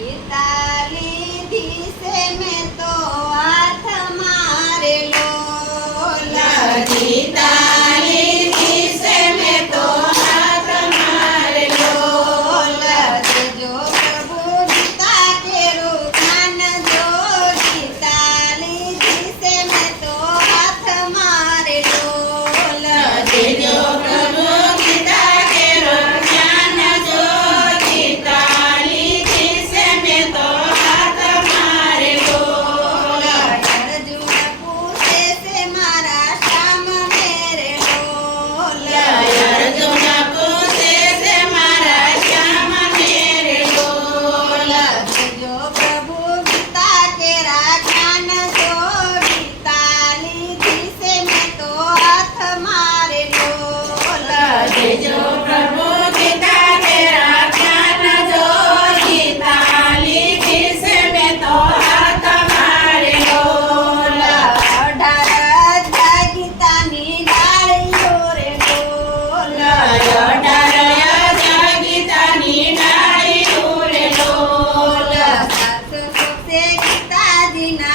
Eita! பார்த்தீங்கன்னா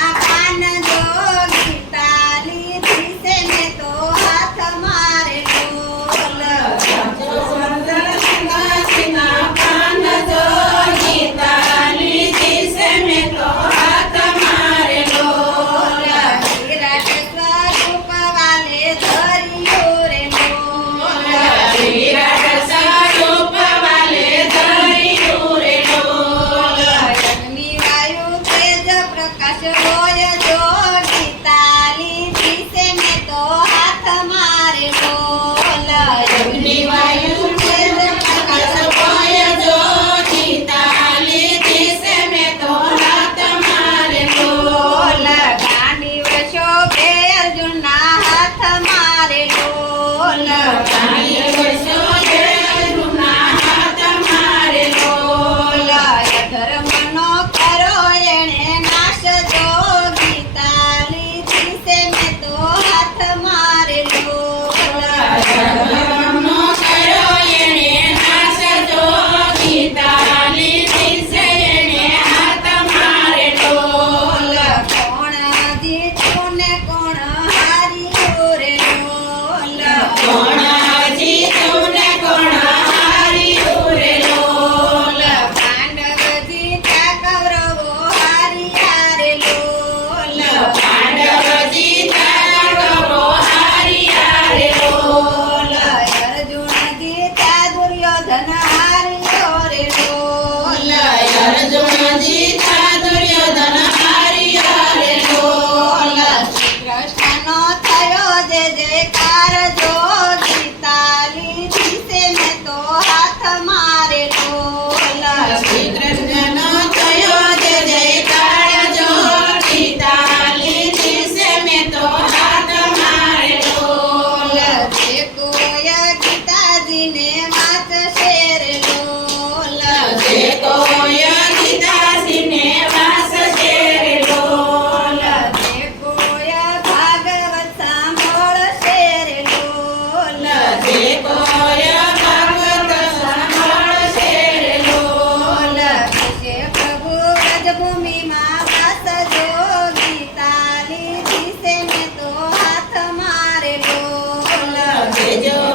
Gracias. 姐就。